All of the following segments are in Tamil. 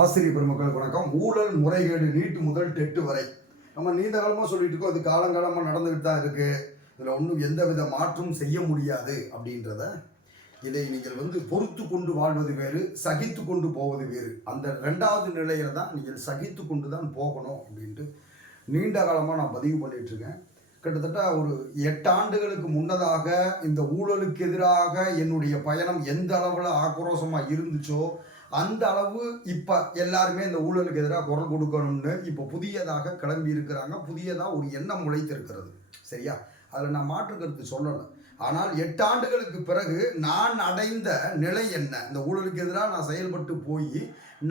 ஆசிரியர் பெருமக்களுக்கு வணக்கம். ஊழல் முறைகேடு நீட்டு முதல் டெட்டு வரை. நம்ம நீண்ட காலமாக சொல்லிட்டு இருக்கோம். அது காலங்காலமாக நடந்துகிட்டு தான் இருக்கு. இதில் ஒன்றும் எந்த வித மாற்றமும் செய்ய முடியாது அப்படின்றத இதை நீங்கள் வந்து பொறுத்து கொண்டு வாழ்வது வேறு சகித்து கொண்டு போவது வேறு. அந்த ரெண்டாவது நிலையில தான் நீங்கள் சகித்து கொண்டு தான் போகணும் அப்படின்ட்டு நீண்ட காலமாக நான் பதிவு பண்ணிட்டு இருக்கேன். கிட்டத்தட்ட ஒரு எட்டு ஆண்டுகளுக்கு முன்னதாக இந்த ஊழலுக்கு எதிராக என்னுடைய பயணம் எந்த அளவில் ஆக்ரோஷமாக இருந்துச்சோ அந்த அளவு இப்போ எல்லாருமே இந்த ஊழலுக்கு எதிராக குரல் கொடுக்கணும்னு இப்போ புதியதாக கிளம்பி இருக்கிறாங்க. புதியதாக ஒரு எண்ணம் முளைத்திருக்கிறது. சரியா? அதில் நான் மாற்று கருத்து சொல்லலை. ஆனால் எட்டு ஆண்டுகளுக்கு பிறகு நான் அடைந்த நிலை என்ன? இந்த ஊழலுக்கு எதிராக நான் செயல்பட்டு போய்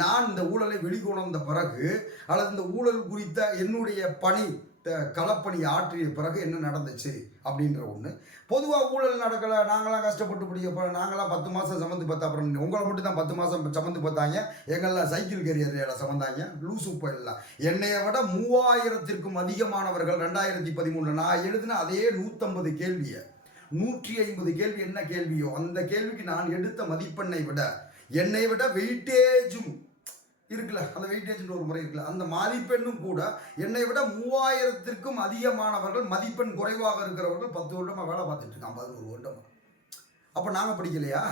நான் இந்த ஊழலை வெளிக்கொணர்ந்த பிறகு அல்லது இந்த ஊழல் குறித்த என்னுடைய பணி களப்பணி ஆற்றிய பிறகு என்ன நடந்துச்சு அப்படின்ற ஒன்று பொதுவாக ஊழல் நடக்கலை நாங்களாம் கஷ்டப்பட்டு பிடிக்க நாங்களாம் பத்து மாதம் சம்மந்து பார்த்தா அப்புறம் உங்களை மட்டும் தான் பத்து மாதம் சம்மந்து பார்த்தாங்க எங்கெல்லாம் சைக்கிள் கேரியர் சம்மந்தாங்க லூசு போயிடலாம். என்னைய விட மூவாயிரத்திற்கும் அதிகமானவர்கள் ரெண்டாயிரத்தி பதிமூணில். நான் எழுதின அதே நூற்றம்பது கேள்வியை நூற்றி ஐம்பது கேள்வி என்ன கேள்வியோ அந்த கேள்விக்கு நான் எடுத்த மதிப்பெண்ணை விட என்னை விட வெயிட்டேஜும் இருக்குல்ல அந்த வெயிட்டேஜ்ன்ற ஒரு முறை இருக்குல்ல அந்த மதிப்பெண்ணும் கூட என்னை விட மூவாயிரத்திற்கும் அதிகமானவர்கள் மதிப்பெண் குறைவாக இருக்கிறவர்கள் பத்து வருடமாக வேலை பார்த்துட்டு இருக்கான் பதினோரு வருடம். அப்போ நாங்கள் படிக்கலையா?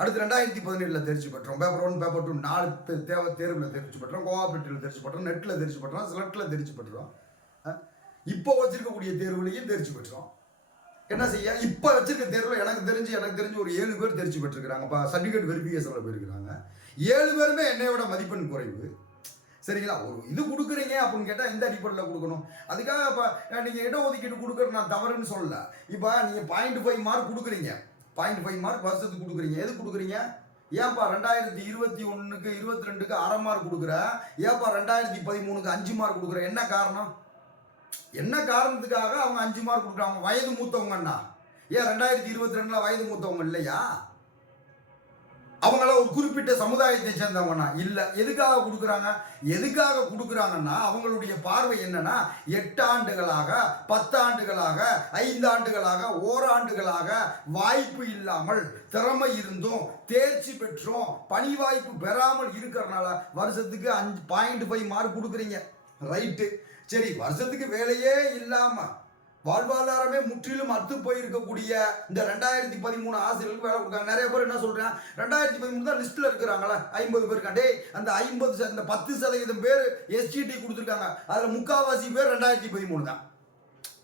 அடுத்து ரெண்டாயிரத்தி பதினேழில் தெரிச்சு பெற்றோம். பேப்பர் ஒன் பேப்பர் டூ நாலு தேவை தேர்வில் தெரிச்சு பெற்றோம். கோஆபரேட்டிவில் தெரிச்சு பெற்றோம். நெட்டில் தெரிச்சு பெற்றோம். சிலட்டில் தெரிச்சு பெற்றோம். இப்போ வச்சிருக்கக்கூடிய தேர்வுலையும் தெரிச்சு பெற்றோம். என்ன செய்ய? இப்போ வச்சிருக்க தேர்வில் எனக்கு தெரிஞ்சு எனக்கு தெரிஞ்சு ஒரு ஏழு பேர் தெரிச்சு பெற்றிருக்கிறாங்க. இப்போ சர்டிஃபிகேட் வெரிஃபிகேஷனில் போயிருக்கிறாங்க. ஏழு பேருமே என்னை விட மதிப்பெண் குறைவு. சரிங்களா? ஒரு இது கொடுக்குறீங்க அப்படின்னு கேட்டால் எந்த அடிப்படையில் கொடுக்கணும். அதுக்காக இப்போ நீங்கள் இடஒதுக்கீடு கொடுக்குற நான் தவறுன்னு சொல்லல. இப்போ நீங்கள் பாயிண்ட் ஃபைவ் மார்க் கொடுக்குறீங்க. பாயிண்ட் ஃபைவ் மார்க் வருஷத்துக்கு கொடுக்குறீங்க. எது கொடுக்குறீங்க? ஏன்ப்பா ரெண்டாயிரத்தி இருபத்தி ஒன்றுக்கு இருபத்தி ரெண்டுக்கு அரை மார்க் கொடுக்குற? ஏன்ப்பா ரெண்டாயிரத்தி பதிமூணுக்கு அஞ்சு மார்க் கொடுக்குற? என்ன காரணம்? என்ன காரணத்துக்காக அவங்க அஞ்சு மார்க் கொடுக்குறாங்க? வயது மூத்தவங்கண்ணா. ஏன் ரெண்டாயிரத்தி இருபத்தி ரெண்டில் வயது மூத்தவங்க இல்லையா? அவங்கள ஒரு குறிப்பிட்ட சமுதாயத்தை சேர்ந்தவங்கண்ணா இல்லை எதுக்காக கொடுக்குறாங்க? எதுக்காக கொடுக்குறாங்கன்னா அவங்களுடைய பார்வை என்னன்னா எட்டு ஆண்டுகளாக பத்தாண்டுகளாக ஐந்தாண்டுகளாக ஓராண்டுகளாக வாய்ப்பு இல்லாமல் திறமை இருந்தும் தேர்ச்சி பெற்றும் பணி வாய்ப்பு பெறாமல் இருக்கிறனால வருஷத்துக்கு அஞ்சு பாயிண்ட் ஃபைவ் மார்க் கொடுக்குறீங்க. ரைட்டு சரி வருஷத்துக்கு வேலையே இல்லாமல் வாழ்வாதாரமே முற்றிலும் அத்து போயிருக்கக்கூடிய இந்த ரெண்டாயிரத்தி பதிமூணு ஆசிரியர்களுக்கு வேலை கொடுக்காங்க நிறைய பேர் என்ன சொல்றேன் ரெண்டாயிரத்தி பதிமூணு தான் லிஸ்ட்ல இருக்கிறாங்களா? ஐம்பது பேர் டேய் அந்த ஐம்பது அந்த இந்த பத்து சதவீதம் பேர் எஸ்டிடி கொடுத்துருக்காங்க. அதுல முக்காவாசி பேர் ரெண்டாயிரத்தி பதிமூணு தான்.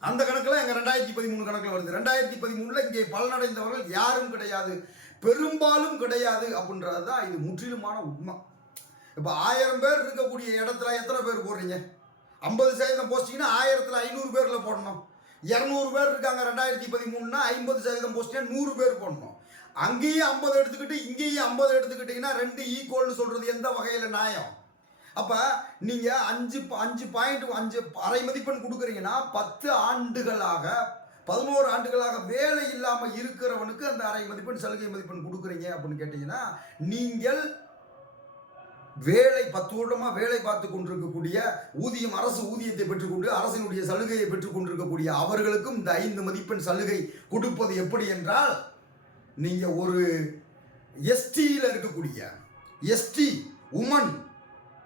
அந்த கணக்கில் எங்கள் ரெண்டாயிரத்தி பதிமூணு கணக்கில் வருது. ரெண்டாயிரத்தி பதிமூணில் இங்கே பலனடைந்தவர்கள் யாரும் கிடையாது. பெரும்பாலும் கிடையாது அப்படின்றது தான் இது முற்றிலுமான உண்மை. இப்போ ஆயிரம் பேர் இருக்கக்கூடிய இடத்துல எத்தனை பேர் போடுறீங்க? ஐம்பது சதவீதம் போஸ்டிங்கன்னா ஆயிரத்தில் ஐநூறு பேரில் போடணும். இரநூறு பேர் இருக்காங்க ரெண்டாயிரத்தி பதிமூணுனா ஐம்பது சதவீதம் போஸ்டிங்னா நூறு பேர் போடணும். அங்கேயும் ஐம்பது எடுத்துக்கிட்டு இங்கேயும் ஐம்பது எடுத்துக்கிட்டிங்கன்னா ரெண்டு ஈக்குவல்னு சொல்கிறது எந்த வகையில் நியாயம்? அப்போ நீங்கள் அஞ்சு ப- அஞ்சு பாயிண்ட் அஞ்சு அரை மதிப்பெண் கொடுக்குறீங்கன்னா பத்து ஆண்டுகளாக பதினோரு ஆண்டுகளாக வேலை இல்லாமல் இருக்கிறவனுக்கு அந்த அரை மதிப்பெண் சலுகை மதிப்பெண் கொடுக்குறீங்க அப்படின்னு கேட்டிங்கன்னா நீங்கள் வேலை பத்து வருடமா வேலை பார்த்து கொண்டிருக்கக்கூடிய ஊதியம் அரசு ஊதியத்தை பெற்றுக்கொண்டு அரசினுடைய சலுகையை பெற்றுக் கொண்டிருக்கக்கூடிய அவர்களுக்கும் இந்த ஐந்து மதிப்பெண் சலுகை கொடுப்பது எப்படி என்றால் நீங்க ஒரு எஸ்டியில் இருக்கக்கூடிய எஸ்டி உமன்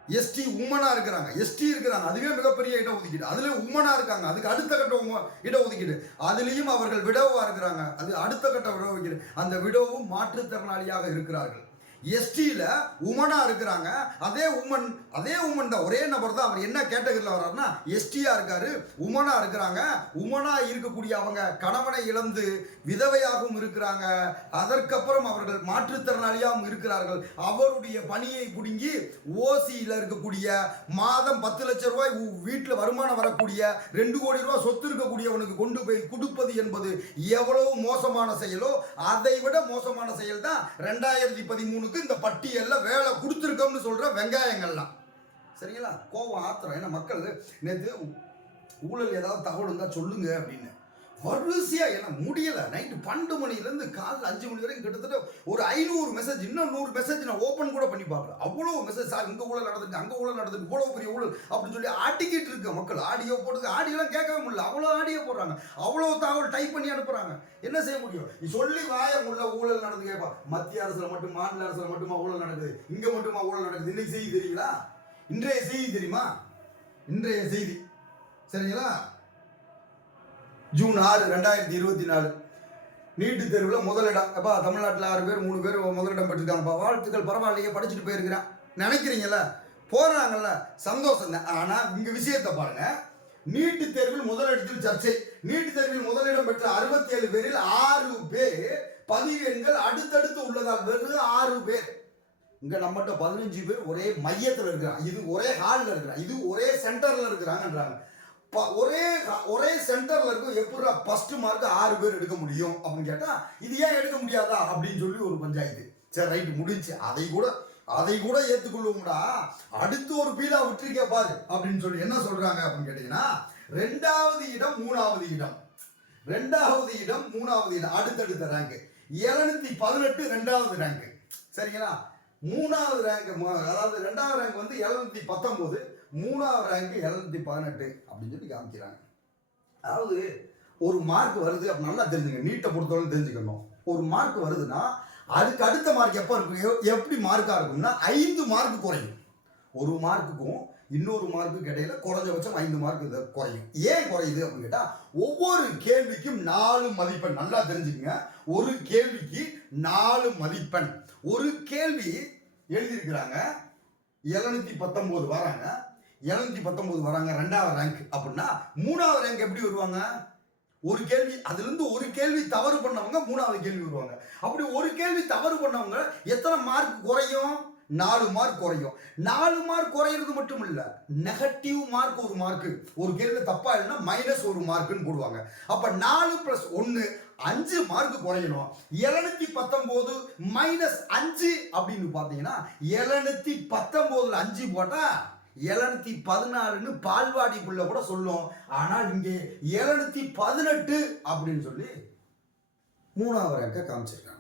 எஸ்டி உமனா இருக்கிறாங்க. எஸ்டி இருக்கிறாங்க. அதுவே மிகப்பெரிய இடஒதுக்கீடு. அதுல உமனா இருக்காங்க. அதுக்கு அடுத்த கட்ட உம- இடஒதுக்கீடு. அதுலேயும் அவர்கள் விடோவா இருக்கிறாங்க. அது அடுத்த கட்ட இடஒதுக்கீடு அந்த விடோவும் மாற்றுத்திறனாளியாக இருக்கிறார்கள். எஸ்டியில் உமனாக இருக்கிறாங்க. அதே உமன் அதே உமன் தான். ஒரே நபர் தான். அவர் என்ன கேட்டகரியில் வர்றாருன்னா எஸ்டியாக இருக்காரு. உமனாக இருக்கிறாங்க. உமனாக இருக்கக்கூடிய அவங்க கணவனை இழந்து விதவையாகவும் இருக்கிறாங்க. அதற்கப்புறம் அவர்கள் மாற்றுத்திறனாளியாகவும் இருக்கிறார்கள். அவருடைய பணியை பிடுங்கி ஓசியில் இருக்கக்கூடிய மாதம் பத்து லட்சம் ரூபாய் வீட்டில் வருமானம் வரக்கூடிய ரெண்டு கோடி ரூபாய் சொத்து இருக்கக்கூடியவனுக்கு கொண்டு போய் கொடுப்பது என்பது எவ்வளவு மோசமான செயலோ அதை விட மோசமான செயல் தான் ரெண்டாயிரத்தி பதிமூணுக்கு இந்த பட்டியலில் வேலை கொடுத்துருக்கோம்னு சொல்கிற வெங்காயங்கள்லாம். சரிங்களா? கோவம் ஆத்திரம். ஏன்னா மக்கள் நேற்று ஊழல் ஏதாவது தகவல் இருந்தால் சொல்லுங்க அப்படின்னு. வரிசையா என்ன முடியல. நைட்டு பன்னெண்டு மணிலேருந்து காலைல அஞ்சு மணி வரைக்கும் கிட்டத்தட்ட ஒரு ஐநூறு மெசேஜ் இன்னும் நூறு மெசேஜ் நான் ஓப்பன் கூட பண்ணி பார்க்கல. அவ்வளோ மெசேஜ் சார் இங்கே ஊழல் நடந்துட்டு அங்கே ஊழல் நடந்துட்டு இவ்வளோ பெரிய ஊழல் அப்படின்னு சொல்லி ஆட்டிக்கிட்டு இருக்க மக்கள். ஆடியோ போட்டுக்கு ஆடியோலாம் கேட்கவே முடியல. அவ்வளோ ஆடியோ போடுறாங்க. அவ்வளோ தகவல் டைப் பண்ணி அனுப்புறாங்க. என்ன செய்ய முடியும்? நீ சொல்லி வாய உள்ள ஊழல் நடந்து கேட்பா மத்திய அரசில் மட்டும் மாநில அரசில் மட்டுமா ஊழல் நடக்குது? இங்கே மட்டுமா ஊழல் நடக்குது? இன்னைக்கு செய்தி தெரியுங்களா இன்றைய செய்தி தெரியுமா? இன்றைய செய்தி. சரிங்களா? ஜூன் ஆறு ரெண்டாயிரத்தி இருபத்தி நாலு. நீட்டு தேர்வில் முதலிடம். அப்பா தமிழ்நாட்டில் ஆறு பேர் மூணு பேர் முதலிடம் பெற்றிருக்காங்கப்பா. வாழ்த்துக்கள். பரவாயில்லையே படிச்சுட்டு போயிருக்கிறான். நினைக்கிறீங்கல்ல? போகிறாங்கல்ல சந்தோஷம் தான். ஆனால் இங்கே விஷயத்தை பாருங்க. நீட்டு தேர்வில் முதலிடத்தில் சர்ச்சை. நீட்டு தேர்வில் முதலிடம் பெற்ற அறுபத்தி ஏழு பேரில் ஆறு பேர் பதிவு எண்கள் அடுத்தடுத்து உள்ளதால் வெறும் ஆறு பேர். இங்க நம்மகிட்ட பதினஞ்சு பேர் ஒரே மையத்தில் இருக்கிறாங்க. இது ஒரே ஹாலில் இருக்கிறாங்க. இது ஒரே சென்டர்ல இருக்கிறாங்கன்றாங்க. ஒரே ஒரே சென்டர்ல இருக்கும் எப்படா ஃபர்ஸ்ட் மார்க் ஆறு பேர் எடுக்க முடியும் அப்படின்னு கேட்டா இது ஏன் எடுக்க முடியாதா அப்படின்னு சொல்லி ஒரு பஞ்சாயத்து. சரி ரைட் முடிஞ்சு. அதை கூட அதை கூட ஏத்துக்கொள்வோம்டா. அடுத்து ஒரு பீலா விட்டுருக்கே பாரு அப்படின்னு சொல்லி என்ன சொல்றாங்க அப்படின்னு கேட்டீங்கன்னா ரெண்டாவது இடம் மூணாவது இடம். ரெண்டாவது இடம் மூணாவது இடம். அடுத்தடுத்த ரேங்க் எழுநூத்தி பதினெட்டு ரெண்டாவது ரேங்க் சரிங்களா? மூணாவது ரேங்க் அதாவது ரெண்டாவது ரேங்க் வந்து எழுநூத்தி பத்தொன்பது மூணாவது ரேங்க் எழுநூத்தி பதினெட்டு அப்படின்னு சொல்லி காமிக்கிறாங்க. அதாவது ஒரு மார்க் வருது அப்ப நல்லா தெரிஞ்சுங்க. நீட்டை பொறுத்தவரை தெரிஞ்சுக்கணும். ஒரு மார்க் வருதுன்னா அதுக்கு அடுத்த மார்க் எப்போ இருக்கும் எப்படி மார்க்காக இருக்கும்னா ஐந்து மார்க் குறையும். ஒரு மார்க்குக்கும் இன்னொரு மார்க்குக்கு இடையில குறைஞ்சபட்சம் ஐந்து மார்க் இது குறையும். ஏன் குறையுது அப்படின்னு கேட்டால் ஒவ்வொரு கேள்விக்கும் நாலு மதிப்பெண். நல்லா தெரிஞ்சுக்கங்க. ஒரு கேள்விக்கு நாலு மதிப்பெண். ஒரு கேள்வி எழுதியிருக்கிறாங்க. எழுநூத்தி பத்தொம்போது வராங்க. எழுநூத்தி பத்தொம்போது வராங்க ரெண்டாவது ரேங்க் அப்படின்னா மூணாவது ரேங்க் எப்படி வருவாங்க? ஒரு கேள்வி அதுலேருந்து ஒரு கேள்வி தவறு பண்ணவங்க மூணாவது கேள்வி வருவாங்க. அப்படி ஒரு கேள்வி தவறு பண்ணவங்க எத்தனை மார்க் குறையும்? நாலு மார்க் குறையும். நாலு மார்க் குறையிறது மட்டும் இல்லை நெகட்டிவ் மார்க் ஒரு மார்க்கு ஒரு கேள்வி தப்பா இல்லைன்னா மைனஸ் ஒரு மார்க்குன்னு போடுவாங்க. அப்போ நாலு ப்ளஸ் ஒன்று அஞ்சு மார்க் குறையணும். எழுநூத்தி பத்தொம்போது மைனஸ் அஞ்சு அப்படின்னு பார்த்தீங்கன்னா எழுநூத்தி பத்தொம்போதுல அஞ்சு போட்டால் எழுநூத்தி பதினாறுன்னு பால்வாடிக்குள்ள கூட சொல்லும். ஆனால் இங்கே எழுநூத்தி பதினெட்டு அப்படின்னு சொல்லி மூணாவது ரேங்கை காமிச்சிருக்காங்க.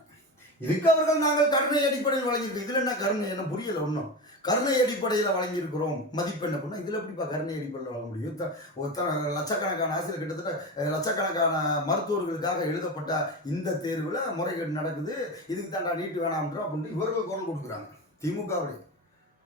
இதுக்கு அவர்கள் நாங்கள் கருணை அடிப்படையில் வழங்கியிருக்கோம். இதுல என்ன கருணை என்ன புரியல ஒன்றும் கருணை அடிப்படையில் வழங்கியிருக்கிறோம். மதிப்பெண் அப்படின்னா இதில் எப்படிப்பா கருணை அடிப்படையில் வழங்க முடியும்? ஒருத்தர் லட்சக்கணக்கான ஆசிரியர் கிட்டத்தட்ட லட்சக்கணக்கான மருத்துவர்களுக்காக எழுதப்பட்ட இந்த தேர்வில் முறைகேடு நடக்குது. இதுக்கு தாண்டா நீட்டு வேணாம்ன்றோம் அப்படின்ட்டு இவர்கள் குரல் கொடுக்குறாங்க. திமுகவுடைய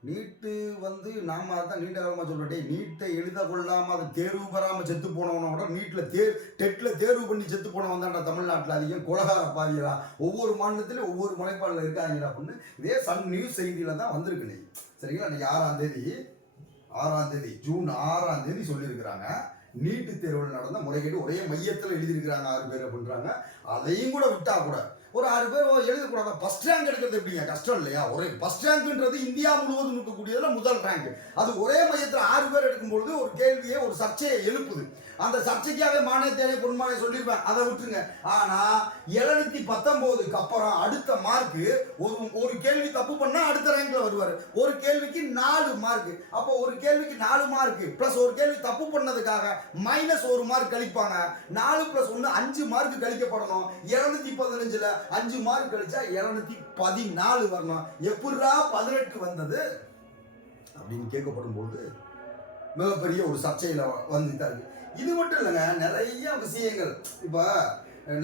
நீட்டு வந்து நாம அதான் நீண்ட காலமாக சொல்கிறேன் நீட்டை எழுத கொள்ளாமல் அதை தேர்வு பெறாமல் செத்து போனவனோட நீட்டில் தேர் டெட்டில் தேர்வு பண்ணி செத்து போனவன் தான்டா தமிழ்நாட்டில் அதிகம் கொலகார பாதிகளா ஒவ்வொரு மாநிலத்திலும் ஒவ்வொரு முனைப்பாடில் இருக்காங்கடா அப்படின்னு இதே சன் நியூஸ் செய்தியில் தான் வந்திருக்கு நீ சரிங்களா? அன்றைக்கி ஆறாம் தேதி ஆறாம் தேதி ஜூன் ஆறாம் தேதி சொல்லியிருக்கிறாங்க. நீட்டு தேர்வில் நடந்த முறைகேடு ஒரே மையத்தில் எழுதியிருக்கிறாங்க ஆறு பேர் அப்படின்றாங்க. அதையும் கூட விட்டா கூட ஒரு ஆறு பேர் எழுதக்கூடாது? பஸ் ரேங்க் எடுக்கிறது எப்படிங்க? கஷ்டம் இல்லையா? ஒரே பஸ் ரேங்க்ன்றது இந்தியா முழுவதும் இருக்கக்கூடியதில் முதல் ரேங்க் அது ஒரே மையத்தில் ஆறு பேர் எடுக்கும்பொழுது ஒரு கேள்வியை ஒரு சர்ச்சையை எழுப்புது. அந்த சர்ச்சைக்காகவே மானியத்தேனை பொன்மானே சொல்லியிருப்பேன். அதை விட்டுருங்க. ஆனா எழுநூத்தி பத்தொன்பதுக்கு அப்புறம் அடுத்த மார்க்கு ஒரு ஒரு கேள்வி தப்பு பண்ணா அடுத்த ரேங்க்ல வருவார். ஒரு கேள்விக்கு நாலு மார்க் அப்போ ஒரு கேள்விக்கு நாலு மார்க் பிளஸ் ஒரு கேள்வி தப்பு பண்ணதுக்காக மைனஸ் ஒரு மார்க் கழிப்பாங்க. நாலு பிளஸ் ஒன்று அஞ்சு மார்க் கழிக்கப்படணும். இரநூத்தி பதினஞ்சுல அஞ்சு மார்க் கழிச்சா இரநூத்தி பதினாலு வரணும். எப்படா பதினெட்டு வந்தது? அப்படின்னு கேட்கப்படும் போது மிகப்பெரிய ஒரு சர்ச்சையில் வந்துட்டு இருக்கு இது மட்டும் இல்லைங்க நிறைய விஷயங்கள். இப்போ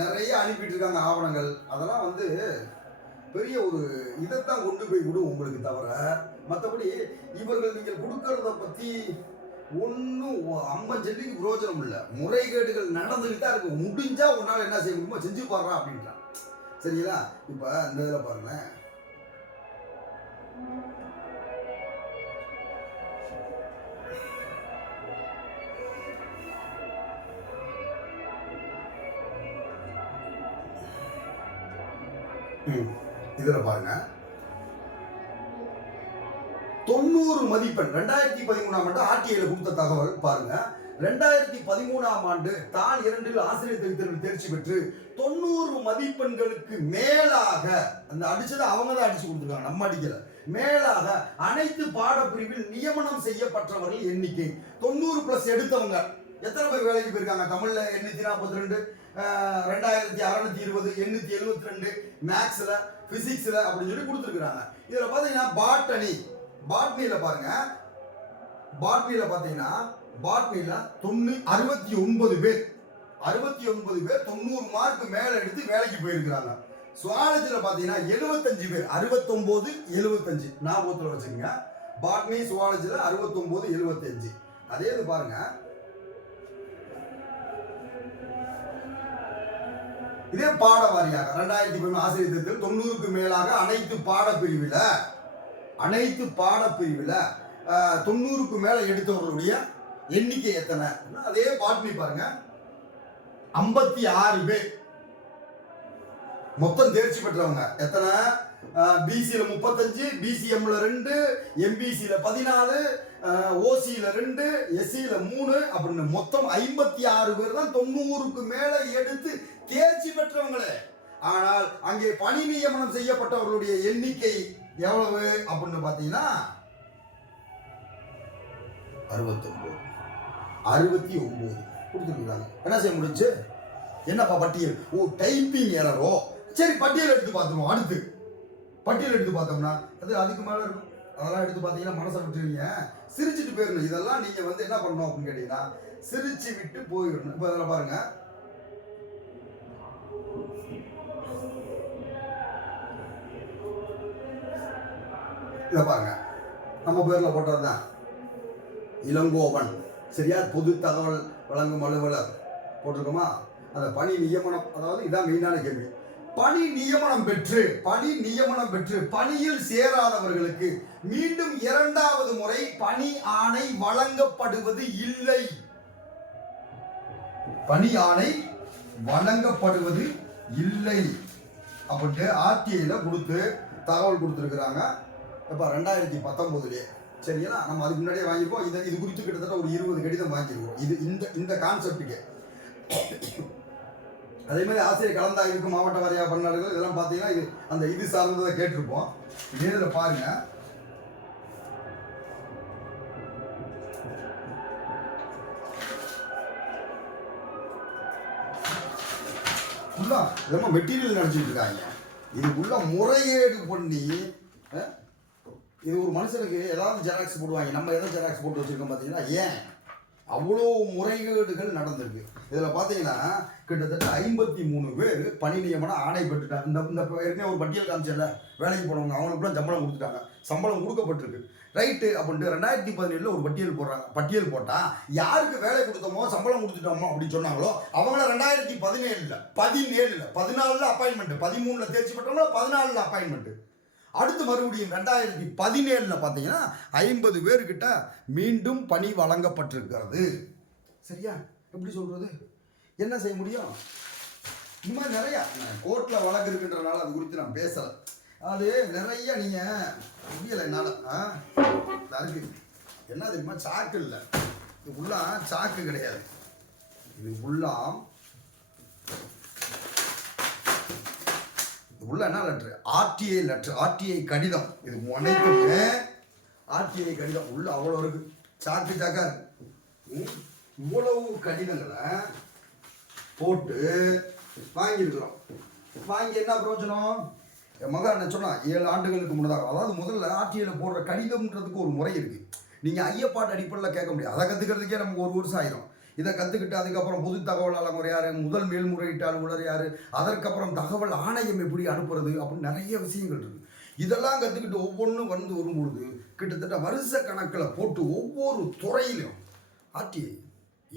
நிறைய அனுப்பிட்டு இருக்காங்க ஆவணங்கள். அதெல்லாம் வந்து பெரிய ஒரு இதைத்தான் கொண்டு போய் விடும் உங்களுக்கு தவிர மற்றபடி இவர்கள் நீங்கள் கொடுக்கறத பற்றி ஒன்றும் அம்பஞ்சல்லிக்கு பிரயோஜனம் இல்லை. முறைகேடுகள் நடந்துக்கிட்டு தான் இருக்கு. முடிஞ்சால் உன்னால் என்ன செய்ய முடியுமோ செஞ்சு பாடுறா அப்படின்றான். சரிங்களா? இப்போ இந்த இதில் பாருங்களேன். இதில் பாருங்க. தொண்ணூறு மதிப்பெண் ரெண்டாயிரத்தி பதிமூணாம் ஆண்டு ஆர்டிஐல கொடுத்த தகவல் பாருங்க. ரெண்டாயிரத்தி பதிமூணாம் ஆண்டு தான் இரண்டில் ஆசிரியர் தகுதியில் தேர்ச்சி பெற்று தொண்ணூறு மதிப்பெண்களுக்கு மேலாக அந்த அடிச்சதை அவங்க தான் அடிச்சு கொடுத்துருக்காங்க நம்ம அடிக்கல. மேலாக அனைத்து பாடப்பிரிவில் நியமனம் செய்யப்பட்டவர்கள் எண்ணிக்கை தொண்ணூறு பிளஸ் எடுத்தவங்க. எத்தனை பேர் வேலைக்கு போயிருக்காங்க? தமிழ்ல எண்ணூத்தி நாற்பத்தி ரெண்டு ரெண்டாயிரத்தி அறுநூத்தி இருபது எண்ணூத்தி எழுபத்தி ரெண்டு மேக்ஸ்ல பிசிக்ஸ்ல அப்படின்னு சொல்லி கொடுத்துருக்காங்க இதுல பாத்தீங்கன்னா பாட்டனி பாட்னியில பாருங்க. பாட்னியில பாத்தீங்கன்னா பாட்னியில தொண்ணூ அறுபத்தி ஒன்பது பேர். அறுபத்தி ஒன்பது பேர் தொண்ணூறு மார்க் மேல எடுத்து வேலைக்கு போயிருக்கிறாங்க. சுவாலஜில பாத்தீங்கன்னா எழுபத்தஞ்சு பேர். அறுபத்தொன்பது எழுபத்தஞ்சு ஞாபகத்தில் வச்சுக்கோங்க. பாட்னி சுவாலஜில அறுபத்தொன்பது எழுபத்தஞ்சு அதே இது பாருங்க. இதே பாட வாரியாக ரெண்டாயிரத்தி பதிமூணு ஆசிரியர் திட்டத்தில் தொண்ணூறுக்கு மேலாக அனைத்து பாடப்பிரிவில் அனைத்து பாடப்பிரிவில் தொண்ணூறுக்கு மேலே எடுத்தவர்களுடைய எண்ணிக்கை எத்தனை? அதே பாட்னி பாருங்க. ஐம்பத்தி ஆறு பேர். மொத்தம் தேர்ச்சி பெற்றவங்க. எத்தனை? பிசியில் முப்பத்தஞ்சு பிசிஎம்மில் ரெண்டு எம்பிசியில் பதினாலு ஓசியில் ரெண்டு எஸ்சியில் மூணு அப்படின்னு மொத்தம் ஐம்பத்தி ஆறு பேர் தான் தொண்ணூறுக்கு மேலே எடுத்து தேர்ச்சி பெற்றவங்களே. ஆனால் அங்கே பணி நியமனம் செய்யப்பட்டவர்களுடைய எண்ணிக்கை எவ்வளவு அப்படின்னு பார்த்தீங்கன்னா? அறுபத்தொன்பது அறுபத்தி ஒன்பது கொடுத்துருக்குறாங்க. என்ன செய்ய முடிஞ்சு? என்னப்பா பட்டியல்? ஓ டைப்பிங் எரரோ சரி பட்டியல் எடுத்து பார்த்துருவோம். அடுத்து. பட்டியல் எடுத்து பார்த்தோம்னா அது அதுக்கு மேலே இருக்கும். அதெல்லாம் எடுத்து பார்த்தீங்கன்னா மனசை விட்டுருவீங்க. சிரிச்சிட்டு போயிடணும். இதெல்லாம் நீங்கள் வந்து என்ன பண்ணணும் அப்படின்னு கேட்டிங்கன்னா சிரிச்சு விட்டு போயிடணும். இப்போ அதில் பாருங்க. இதை பாருங்க. நம்ம பேரில் போட்டது தான். இளங்கோவன். சரியா? பொது தகவல் வழங்கும் அலுவலர். போட்டிருக்கோமா? அந்த பணி நியமனம் அதாவது இதான் மெயினான கேள்வி. பணி நியமனம் பெற்று பணி நியமனம் பெற்று பணியில் சேராதவர்களுக்கு மீண்டும் இரண்டாவது முறை பணி ஆணை வழங்கப்படுவது இல்லை. பணி ஆணை வழங்கப்படுவது இல்லை. அப்படின்ட்டு ஆர்டிஐல கொடுத்து தகவல் கொடுத்துருக்குறாங்க. இப்போ ரெண்டாயிரத்தி பத்தொம்போதுலேயே சரிங்களா நம்ம அதுக்கு முன்னாடியே வாங்கியிருக்கோம். இதை இது குறித்து கிட்டத்தட்ட ஒரு இருபது கடிதம் வாங்கியிருக்கோம். இது இந்த இந்த கான்செப்டுக்கு அதே மாதிரி ஆசிரியர் கலந்தாய்வுக்கு மாவட்ட வாரியாக பண்ணார்கள் இதெல்லாம் பார்த்தீங்கன்னா இது அந்த இது சார்ந்ததை கேட்டிருப்போம். நேரில் பாருங்க. ஃபுல்லாக ரொம்ப மெட்டீரியல் நினச்சிட்டு இருக்காங்க. இது உள்ள முறைகேடு பண்ணி இது ஒரு மனுஷனுக்கு ஏதாவது ஜெராக்ஸ் போடுவாங்க. நம்ம எதாவது ஜெராக்ஸ் போட்டு வச்சிருக்கோம் பார்த்தீங்கன்னா ஏன்? அவ்வளோ முறைகேடுகள் நடந்திருக்கு. இதில் பார்த்தீங்கன்னா கிட்டத்தட்ட ஐம்பத்தி மூணு பேர் பணி நியமன ஆணை பெற்றுட்டாங்க. இந்த இந்த ஏற்கனவே ஒரு பட்டியல் காமிச்சல வேலைக்கு போனவங்க அவங்களுக்குலாம் சம்பளம் கொடுத்துட்டாங்க. சம்பளம் கொடுக்கப்பட்டிருக்கு. ரைட்டு அப்படின்ட்டு ரெண்டாயிரத்தி பதினேழில் ஒரு பட்டியல் போடுறாங்க. பட்டியல் போட்டால் யாருக்கு வேலை கொடுத்தோமோ சம்பளம் கொடுத்துட்டோமோ அப்படின்னு சொன்னாங்களோ அவங்கள ரெண்டாயிரத்தி பதினேழில் பதினேழில் பதினாலில் அப்பாயின்மெண்ட் பதிமூணில் தேர்ச்சி பெற்றவங்கள பதினாலில் அப்பாயின்மெண்ட் அடுத்து மறுபடியும் ரெண்டாயிரத்தி பதினேழில் பார்த்தீங்கன்னா ஐம்பது பேர்கிட்ட மீண்டும் பணி வழங்கப்பட்டிருக்கிறது. சரியா? எப்படி சொல்கிறது என்ன செய்ய முடியும்? இந்த மாதிரி நிறையா கோர்ட்டில் வழக்கு இருக்குன்றனால அது குறித்து நான் பேசலை. அது நிறைய நீங்கள் முடியலை என்னால். ஆ? இருக்கு என்ன தெரியுமா? சாக்கு இல்லை. இது உள்ளா சாக்கு கிடையாது. இது உள்ளாம் இது உள்ள என்ன லெட்ரு ஆர்டிஐ லெட்ரு ஆர்டிஐ கடிதம். இது அனைத்துமே ஆர்டிஐ கடிதம். உள்ள அவ்வளோ இருக்கு. சாக்கு சாக்கா இருக்கு. இவ்வளவு கடிதங்களை போட்டு வாங்கியிருக்கிறோம். வாங்கி என்ன பிரயோஜனம்? என் மகன் என்ன சொன்னால் ஏழு ஆண்டுகளுக்கு முன்னதாக அதாவது முதல்ல ஆர்டிஐயில் போடுற கடிதம்ன்றதுக்கு ஒரு முறை இருக்குது நீங்கள் ஐயப்பாட்டு அடிப்படையில் கேட்க முடியாது. அதை கற்றுக்கிறதுக்கே நமக்கு ஒரு வருஷம் ஆயிரும். இதை கற்றுக்கிட்டு அதுக்கப்புறம் பொது தகவல் யார்? முதல் மேல்முறையீட்டு அலுவலர் யார்? அதற்கப்புறம் தகவல் ஆணையம் எப்படி அனுப்புறது? அப்படின்னு நிறைய விஷயங்கள் இருக்குது இதெல்லாம் கற்றுக்கிட்டு ஒவ்வொன்றும் வந்து வரும்பொழுது கிட்டத்தட்ட வருஷ கணக்கில் போட்டு ஒவ்வொரு துறையிலும் ஆர்டிஐ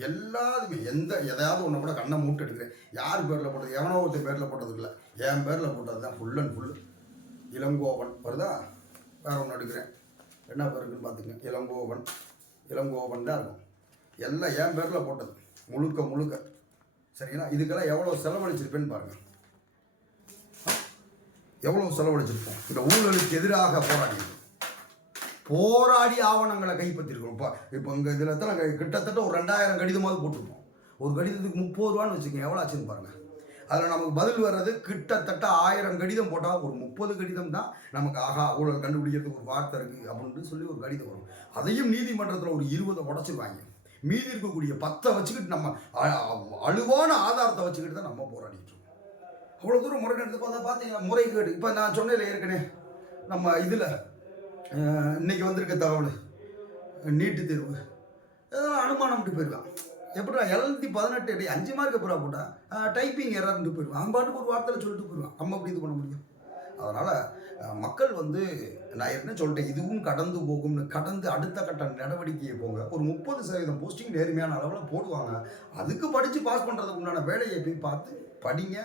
எல்லாருமே எந்த எதையாவது ஒன்று கூட கண்ணை மூட்டு எடுக்கிறேன். யார் பேரில் போட்டது? எவனோ ஒருத்தர் பேரில் போட்டது இல்லை. என் பேரில் போட்டது தான் ஃபுல் அண்ட் ஃபுல் இளங்கோவன். வருதா? வேற ஒன்று எடுக்கிறேன். என்ன பேர் இருக்குன்னு பார்த்துங்க இளங்கோவன். இளங்கோவன் தான் இருக்கும். எல்லாம் என் பேரில் போட்டது. முழுக்க முழுக்க. சரிங்களா? இதுக்கெல்லாம் எவ்வளோ செலவழிச்சிருப்பேன்னு பாருங்கள் எவ்வளோ செலவழிச்சிருப்போம்? இந்த ஊழலுக்கு எதிராக போராடி போராடி ஆவணங்களை கைப்பற்றிருக்கோம் இப்போ இப்போ இங்கே இதில் தான் நாங்கள் கிட்டத்தட்ட ஒரு ரெண்டாயிரம் கடிதமாவது போட்டிருப்போம். ஒரு கடிதத்துக்கு முப்பது ரூபான்னு வச்சுக்கோங்க. எவ்வளோ ஆச்சுன்னு பாருங்கள் அதில் நமக்கு பதில் வர்றது கிட்டத்தட்ட ஆயிரம் கடிதம் போட்டால் ஒரு முப்பது கடிதம் தான் நமக்கு ஆஹா ஊழல் கண்டுபிடிக்கிறதுக்கு ஒரு வார்த்தை இருக்குது அப்படின்னு சொல்லி ஒரு கடிதம் வரும். அதையும் நீதிமன்றத்தில் ஒரு இருபதை உடச்சிருவாங்க. மீதி இருக்கக்கூடிய பத்தை வச்சுக்கிட்டு நம்ம அழுவான ஆதாரத்தை வச்சுக்கிட்டு தான் நம்ம போராடிட்டு இருக்கோம். அவ்வளோ தூரம் முறைகேடு பார்த்தா பார்த்தீங்களா முறைகேடு. இப்போ நான் சொன்னதில் ஏற்கனவே. நம்ம இதில் இன்னைக்கு வந்திருக்க தகவல் நீட்டு தேர்வு. ஏதோ அனுமானம் விட்டு போயிருக்கான். எப்படிடா எழுநூத்தி பதினெட்டு அடி அஞ்சு மார்க் எப்படா போட்டால் டைப்பிங் எரர்ன்ட்டு போயிடுவான் அவன் பாட்டுக்கு ஒரு வார்த்தையில் சொல்லிட்டு போயிடுவான் நம்ம அப்படி இது பண்ண முடியும்? அதனால் மக்கள் வந்து நான் என்ன சொல்லிட்டேன் இதுவும் கடந்து போகும்னு கடந்து அடுத்த கட்ட நடவடிக்கையை போங்க. ஒரு முப்பது சதவீதம் போஸ்டிங் நேர்மையான அளவில் போடுவாங்க. அதுக்கு படித்து பாஸ் பண்ணுறதுக்கு உண்டான வேலையை போய் பார்த்து படிங்க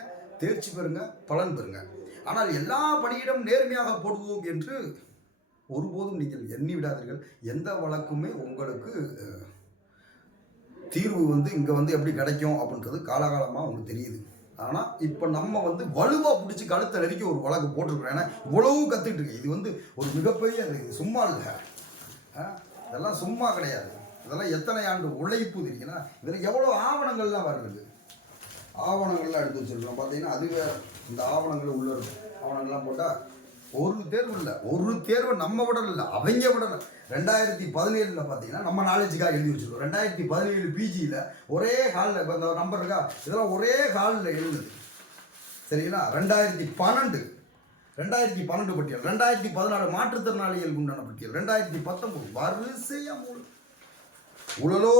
தேர்ச்சி பெறுங்க பலன் பெறுங்க. ஆனால் எல்லா பணியிடம் நேர்மையாக போடுவோம் என்று ஒருபோதும் நீங்கள் எண்ணி விடாதீர்கள். எந்த வழக்குமே உங்களுக்கு தீர்வு வந்து இங்கே வந்து எப்படி கிடைக்கும் அப்படின்றது காலகாலமாக உங்களுக்கு தெரியுது. ஆனால் இப்போ நம்ம வந்து வலுவாக பிடிச்சி கழுத்தை நெருக்கி ஒரு வழக்கு போட்டிருக்கிறோம். ஏன்னா இவ்வளவும் கற்றுட்டு இருக்கு. இது வந்து ஒரு மிகப்பெரிய இது சும்மா இல்லை. ஆ, இதெல்லாம் சும்மா கிடையாது. இதெல்லாம் எத்தனை ஆண்டு உழைப்பு தெரியுங்களா இதில் எவ்வளோ ஆவணங்கள்லாம் வருது. ஆவணங்கள்லாம் எடுத்து வச்சிருக்கோம் பார்த்தீங்கன்னா அதுவே இந்த ஆவணங்கள் உள்ள இருக்கும் ஆவணங்கள்லாம் போட்டால் ஒரு தேர்வு இல்லை. ஒரு தேர்வு நம்ம விடல இல்லை அவங்க விடல. ரெண்டாயிரத்தி பதினேழில் பார்த்தீங்கன்னா நம்ம நாலேஜுக்காக எழுதி வச்சிருக்கோம். ரெண்டாயிரத்தி பதினேழு பிஜியில் ஒரே ஹாலில் இப்போ இந்த நம்பர் இருக்கா? இதெல்லாம் ஒரே ஹாலில் எழுதுது. சரிங்களா? ரெண்டாயிரத்தி பன்னெண்டு. ரெண்டாயிரத்தி பன்னெண்டு பட்டியல். ரெண்டாயிரத்தி பதினாலு மாற்றுத்திறனாளிகள் உண்டான பட்டியல். ரெண்டாயிரத்தி பத்தொன்பது வரிசையாக மூணு ஊழலோ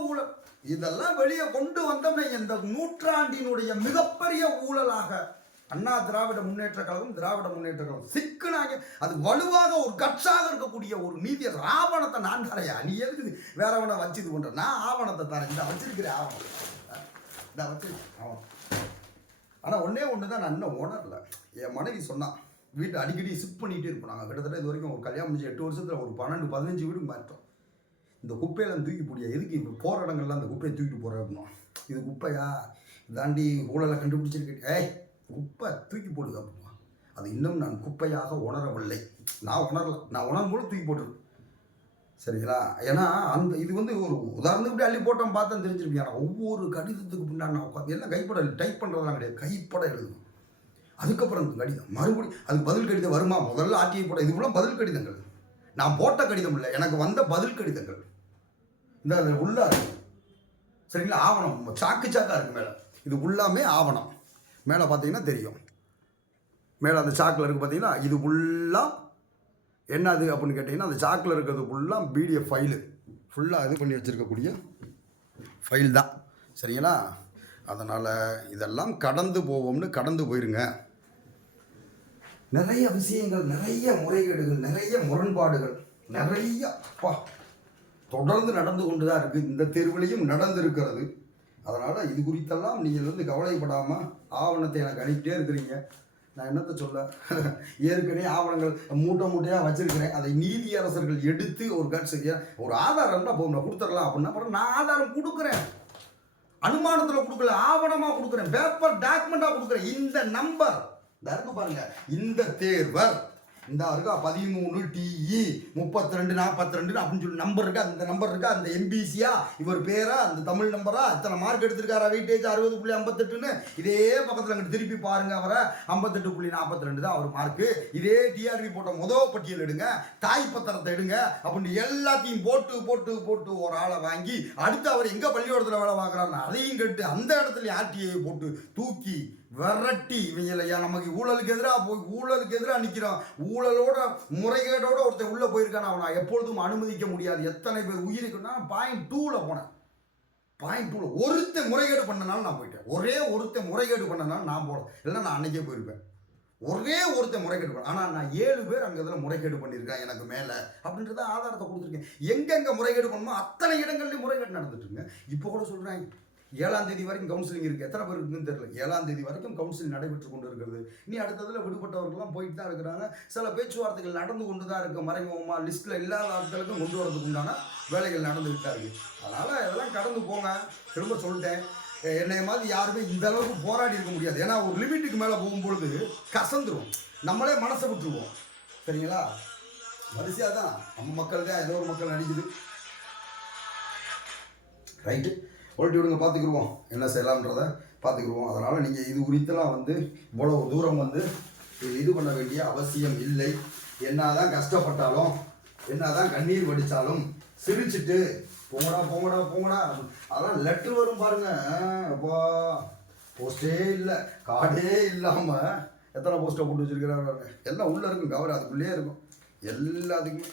ஊழல். இதெல்லாம் வெளியே கொண்டு வந்தோம்னா இந்த நூற்றாண்டினுடைய மிகப்பெரிய ஊழலாக அண்ணா திராவிட முன்னேற்ற கழகம் திராவிட முன்னேற்ற கழகம். சிக்குனாங்க அது வலுவாக ஒரு கட்சாக இருக்கக்கூடிய ஒரு நீதிய ஆவணத்தை நான் தரையா நீ எதுக்கு வேறவனை வச்சு இது பண்ற? நான் ஆவணத்தை தரேன். இந்த வச்சிருக்கிறேன் ஆவணம். இந்த வச்சிருக்கேன் ஆவணம். ஆனால் ஒன்றே ஒன்று தான் நான் இன்னும் உணரல. என் மனைவி சொன்னான் வீட்டை அடிக்கடி ஷிஃப்ட் பண்ணிகிட்டே இருப்போம். நாங்கள் கிட்டத்தட்ட இது வரைக்கும் ஒரு கல்யாணம் முடிஞ்சு எட்டு வருஷத்தில் ஒரு பன்னெண்டு பதினஞ்சு வீடு மாற்றோம் இந்த குப்பையெல்லாம் தூக்கி போடியா. எதுக்கு இப்போ போகிற இடங்கள்லாம் அந்த குப்பையை தூக்கிட்டு போகிற அப்படின்னா இது குப்பையா? இதாண்டி ஊழலை கண்டுபிடிச்சிருக்கு ஏய் குப்பை தூக்கி போடுங்க அப்படிமா அது இன்னும் நான் குப்பையாக உணரவில்லை. நான் உணரல நான் உணரும் போது தூக்கி போட்டுருவேன் சரிங்களா? ஏன்னா அந்த இது வந்து ஒரு உதாரணத்துக்கு இப்படி அள்ளி போட்டோம் பார்த்தா தெரிஞ்சிருப்பீங்க ஆனால் ஒவ்வொரு கடிதத்துக்கு பின்னாடி நான் உட்காந்து எல்லாம் கைப்பட டைப் பண்ணுறதெல்லாம் கிடையாது. கைப்பட எழுதணும் அதுக்கப்புறம் இந்த கடிதம் மறுபடியும் அதுக்கு பதில் கடிதம் வருமா? முதல்ல ஆர்டிஐ போட இது ஃபுல்லாக பதில் கடிதங்கள். நான் போட்ட கடிதம் இல்லை எனக்கு வந்த பதில் கடிதங்கள். இந்த அது உள்ளா இருக்கு சரிங்களா? ஆவணம் சாக்கு சாக்கா இருக்கு மேலே இது உள்ளாமே ஆவணம். மேலே பார்த்தீங்கன்னா தெரியும். மேலே அந்த சாக்கில் இருக்குது பார்த்தீங்கன்னா இது ஃபுல்லாக என்னது அப்படின்னு கேட்டிங்கன்னா அந்த சாக்கில் இருக்கிறது ஃபுல்லாக பிடிஎஃப் ஃபைலு ஃபுல்லாக இது பண்ணி வச்சுருக்கக்கூடிய ஃபைல் தான். சரிங்களா? அதனால் இதெல்லாம் கடந்து போவோம்னு கடந்து போயிருங்க. நிறைய விஷயங்கள் நிறைய முறைகேடுகள் நிறைய முரண்பாடுகள் நிறைய அப்பா தொடர்ந்து நடந்து கொண்டு தான் இருக்குது இந்த தேர்விலையும் நடந்திருக்கிறது. அதனால் இது குறித்தெல்லாம் நீங்கள் வந்து கவலைப்படாமல் ஆவணத்தை எனக்கு அனுப்பிட்டே இருக்கிறீங்க. நான் என்னத்தை சொல்ல? ஏற்கனவே ஆவணங்கள் மூட்டை மூட்டையாக வச்சுருக்கிறேன். அதை நீதியரசர்கள் எடுத்து ஒரு கட்சி ஒரு ஆதாரம் தான் போகணும் கொடுத்துடலாம் அப்படின்னா அப்புறம் நான் ஆதாரம் கொடுக்குறேன். அனுமானத்தில் கொடுக்கல ஆவணமாக கொடுக்குறேன். பேப்பர் டாக்குமெண்ட்டாக கொடுக்குறேன். இந்த நம்பர் இருக்கு பாருங்க. இந்த தேர்வர். இந்த இருக்கா பதிமூணு டிஇ முப்பத்தி ரெண்டு நாற்பத்தி ரெண்டு அப்படின்னு சொல்லி நம்பர் இருக்கா? அந்த நம்பர் இருக்கா? அந்த எம்பிசியா இவர் பேரா? அந்த தமிழ் நம்பரா அத்தனை மார்க் எடுத்திருக்காரா? வெயிட்டேஜ் அறுபது புள்ளி ஐம்பத்தெட்டுன்னு? இதே பக்கத்தில் அங்கே திருப்பி பாருங்க அவரை. ஐம்பத்தெட்டு புள்ளி நாற்பத்தி ரெண்டு தான் அவர் மார்க்கு இதே டிஆர்பி போட்ட முதல் பட்டியல் எடுங்க. தாய் பத்திரத்தை எடுங்க. அப்படின்னு எல்லாத்தையும் போட்டு போட்டு போட்டு ஒரு ஆளை வாங்கி அடுத்து அவர் எங்கே பள்ளிக்கூடத்தில் வேலை பார்க்குறாருன்னு அதையும் கட்டு அந்த இடத்துல ஆர்டிஐ போட்டு தூக்கி விரட்டி இவங்களையா நமக்கு ஊழலுக்கு எதிராக போய் ஊழலுக்கு எதிராக நிற்கிறான் ஊழலோட முறைகேடோட ஒருத்தன் உள்ளே போயிருக்கான் அவனை. எப்பொழுதும் அனுமதிக்க முடியாது. எத்தனை பேர் உயிருக்குன்னா பாயிண்ட் டூவில் போனேன். பாயிண்ட் டூவில் ஒருத்தன் முறைகேடு பண்ணனால நான் போயிட்டேன். ஒரே ஒருத்தன் முறைகேடு பண்ணனால நான் போகல இல்லைன்னா நான் அன்றைக்கே போயிருப்பேன். ஒரே ஒருத்தன் முறைகேடு பண்ண ஆனால் நான் ஏழு பேர் அங்கே இதில் முறைகேடு பண்ணியிருக்கேன் எனக்கு மேலே அப்படின்றத ஆதாரத்தை கொடுத்துருக்கேன். எங்கெங்கே முறைகேடு பண்ணுமோ அத்தனை இடங்கள்லேயும் முறைகேடு நடந்துட்டுருங்க இப்போ கூட சொல்கிறாங்க ஏழாம் தேதி வரைக்கும் கவுன்சிலிங் இருக்குது எத்தனை பேர் இருக்குன்னு தெரியல. ஏழாம் தேதி வரைக்கும் கவுன்சிலிங் நடைபெற்று கொண்டு இருக்கிறது. நீ அடுத்ததில் விடுபட்டவர்கள்லாம் போயிட்டு தான் இருக்கிறாங்க. சில பேச்சுவார்த்தைகள் நடந்து கொண்டு தான் இருக்குது மறைமுகமாக லிஸ்ட்டில் இல்லாத ஆட்களுக்கும் கொண்டு வரதுக்கு உண்டான வேலைகள் நடந்துகிட்டு தான் இருக்குது அதனால் இதெல்லாம் கடந்து போங்க. திரும்ப சொல்லிட்டேன். என்னை மாதிரி யாருமே இந்த அளவுக்கு போராடி இருக்க முடியாது. ஏன்னா ஒரு லிமிட்டுக்கு மேலே போகும்பொழுது கசந்துரும். நம்மளே மனசை விட்டுருவோம். சரிங்களா? வரிசையாக தான். நம்ம மக்கள் தான் ஏதோ ஒரு மக்கள் நடிக்குது. ரைட்டு ஓட்டி விடுங்க பார்த்துக்குருவோம். என்ன செய்யலாம்ன்றதை பார்த்துக்குருவோம். அதனால் நீங்கள் இது குறித்தெல்லாம் வந்து இவ்வளோ தூரம் வந்து இது பண்ண வேண்டிய அவசியம் இல்லை. என்னதான் கஷ்டப்பட்டாலும் என்னதான் கண்ணீர் வடித்தாலும் சிரிச்சிட்டு போங்கடா போங்கடா போங்கடா. அதெல்லாம் லெட்ரு வரும் பாருங்க. ஆ, அப்பா போஸ்டே இல்லை கார்டே இல்லாமல் எத்தனை போஸ்ட்டை போட்டு வச்சிருக்கிறாரு எல்லாம் உள்ளே இருக்கும் கவர் அதுக்குள்ளேயே இருக்கும். எல்லாத்துக்குமே.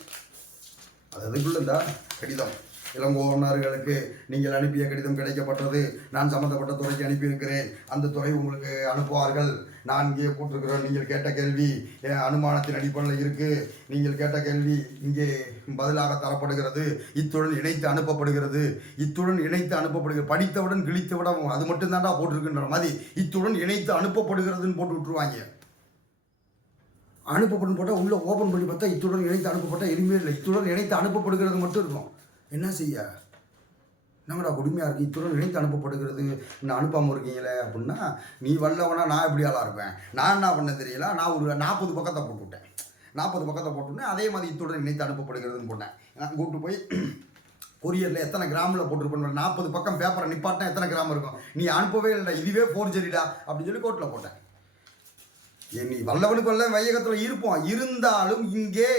அது அதுக்குள்ளே இந்த கடிதம். இளங்கோவனார்களுக்கு நீங்கள் அனுப்பிய கடிதம் கிடைக்கப்பட்டது. நான் சம்மந்தப்பட்ட துறைக்கு அனுப்பியிருக்கிறேன். அந்த துறை உங்களுக்கு அனுப்புவார்கள். நான் இங்கே போட்டிருக்கிறேன் நீங்கள் கேட்ட கேள்வி அனுமானத்தின் அடிப்படையில் இருக்குது நீங்கள் கேட்ட கேள்வி இங்கே பதிலாக தரப்படுகிறது. இத்துடன் இணைத்து அனுப்பப்படுகிறது. இத்துடன் இணைத்து அனுப்பப்படுகிறது. படித்தவுடன் கிழித்தவுடன் அது மட்டும்தான்டா போட்டிருக்கின்ற மாதிரி. இத்துடன் இணைத்து அனுப்பப்படுகிறதுன்னு போட்டு விட்டுருவாங்க. அனுப்பப்படும் போட்டால் உள்ளே ஓப்பன் பண்ணி பார்த்தா இத்துடன் இணைத்து அனுப்பப்பட்டால் எதுவுமே இல்லை. இத்துடன் இணைத்து அனுப்பப்படுகிறது மட்டும் இருக்கும். என்ன செய்ய? என்னங்கடா கொடுமையாக இருக்குது இத்துடன் இணைத்து அனுப்பப்படுகிறது. இன்னும் அனுப்பாமல் இருக்கீங்களே அப்படின்னா நீ வல்லவனா நான் எப்படி ஆளாக இருப்பேன். நான் என்ன பண்ண தெரியல? நான் ஒரு நாற்பது பக்கத்தை போட்டுவிட்டேன் நாற்பது பக்கத்தை போட்டுவிட்டேன் அதே மாதிரி இத்துடன் இணைத்து அனுப்பப்படுகிறதுன்னு போட்டேன். நான் கூப்பிட்டு போய் கொரியரில் எத்தனை கிராமில் போட்டிருப்பேன் நாற்பது பக்கம் பேப்பரை நிப்பாட்டினா எத்தனை கிராம் இருக்கும்? நீ அனுப்பவே இல்லைடா. இதுவே ஃபோர்ஜரிடா அப்படின்னு சொல்லி கோர்ட்டில் போட்டேன். நீ வல்லவனுக்கு வல்ல வையகத்தில் இருப்போம். இருந்தாலும் இங்கே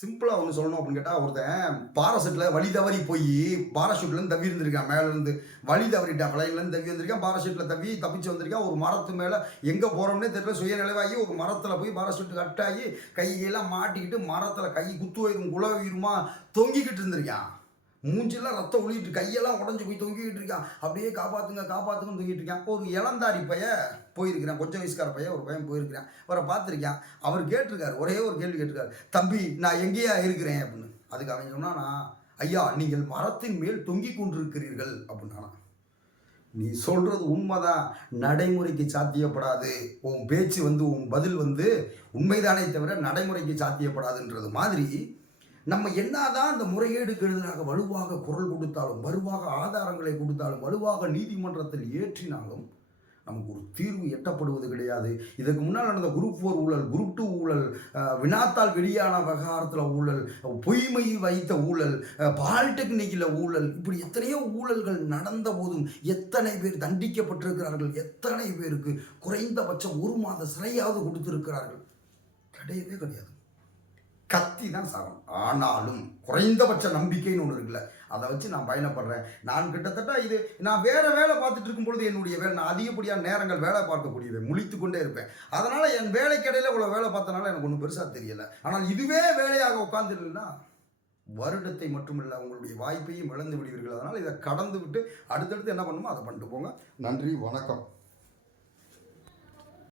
சிம்பிளாக ஒன்று சொல்லணும் அப்படின்னு கேட்டால் ஒருத்தன் பாராசூட்டில் வழி தவறி போய் பாராஷூட்லேருந்து தவி இருந்திருக்கான். மேலேருந்து வழி தவறிட்டான். ஃப்ளைட்லேருந்து தவி வந்திருக்கான். பாராஷூட்டில் தவி தப்பிச்சு வந்திருக்கான். ஒரு மரத்து மேலே எங்கே போகிறோம்னே தெரியல சுயநிலைவாகி ஒரு மரத்தில் போய் பாராஷூட் கட்டாகி கையெல்லாம் மாட்டிக்கிட்டு மரத்தில் கை குத்து வயிறும் குல தொங்கிக்கிட்டு இருந்திருக்கான். மூஞ்செல்லாம் ரத்தம் ஒழிட்டு கையெல்லாம் உடஞ்சி போய் தொங்கிக்கிட்டு இருக்கான். அப்படியே காப்பாற்றுங்க காப்பாற்றுங்கன்னு தொங்கிட்டு இருக்கான். ஒரு இளந்தாரி பைய போயிருக்கிறான். கொஞ்சம் வயசுக்கார பையன் ஒரு பையன் போயிருக்கிறான். அவரை பார்த்துருக்கான். அவர் கேட்டிருக்காரு. ஒரே ஒரு கேள்வி கேட்டிருக்காரு. தம்பி நான் எங்கேயா இருக்கிறேன்? அப்படின்னு. அதுக்கு அவன் சொன்னானா ஐயா நீங்கள் மரத்தின் மேல் தொங்கிக் கொண்டிருக்கிறீர்கள். அப்படின்னானா. நீ சொல்கிறது உண்மைதான். நடைமுறைக்கு சாத்தியப்படாது. உன் பேச்சு வந்து உன் பதில் வந்து உண்மைதானே தவிர நடைமுறைக்கு சாத்தியப்படாதுன்றது மாதிரி நம்ம என்னதான் அந்த முறைகேடுக்கு எதிராக வலுவாக குரல் கொடுத்தாலும் வலுவாக ஆதாரங்களை கொடுத்தாலும் வலுவாக நீதிமன்றத்தில் ஏற்றினாலும் நமக்கு ஒரு தீர்வு எட்டப்படுவது கிடையாது. இதுக்கு முன்னால் நடந்த குரூப் ஃபோர் ஊழல் குரூப் டூ ஊழல் வினாத்தால் வெளியான விவகாரத்தில் ஊழல் பொய்மை வைத்த ஊழல் பாலிடெக்னிக்கில் ஊழல் இப்படி எத்தனையோ ஊழல்கள் நடந்த போதும் எத்தனை பேர் தண்டிக்கப்பட்டிருக்கிறார்கள் எத்தனை பேருக்கு குறைந்தபட்சம் ஒரு மாத சிறையாவது கொடுத்திருக்கிறார்கள். கிடையவே கிடையாது. கத்தி தான் சாகணும். ஆனாலும் குறைந்தபட்ச நம்பிக்கைன்னு ஒன்று இருக்குல்ல அதை வச்சு நான் பயணப்படுறேன். நான் கிட்டத்தட்ட இது நான் வேற வேலை பார்த்துட்டு இருக்கும்பொழுது என்னுடைய வேலை நான் அதிகப்படியான நேரங்கள் வேலை பார்க்கக்கூடியவை முழித்து கொண்டே இருப்பேன். அதனால் என் வேலைக்கடையில் இவ்வளோ வேலை பார்த்தனால எனக்கு ஒன்றும் பெருசாக தெரியலை. ஆனால் இதுவே வேலையாக உட்காந்துருந்தா வருடத்தை மட்டுமில்லை உங்களுடைய வாய்ப்பையும் இழந்து விடுவீர்கள். அதனால் இதை கடந்து விட்டு அடுத்தடுத்து என்ன பண்ணுமோ அதை பண்ணிட்டு போங்க. நன்றி வணக்கம்.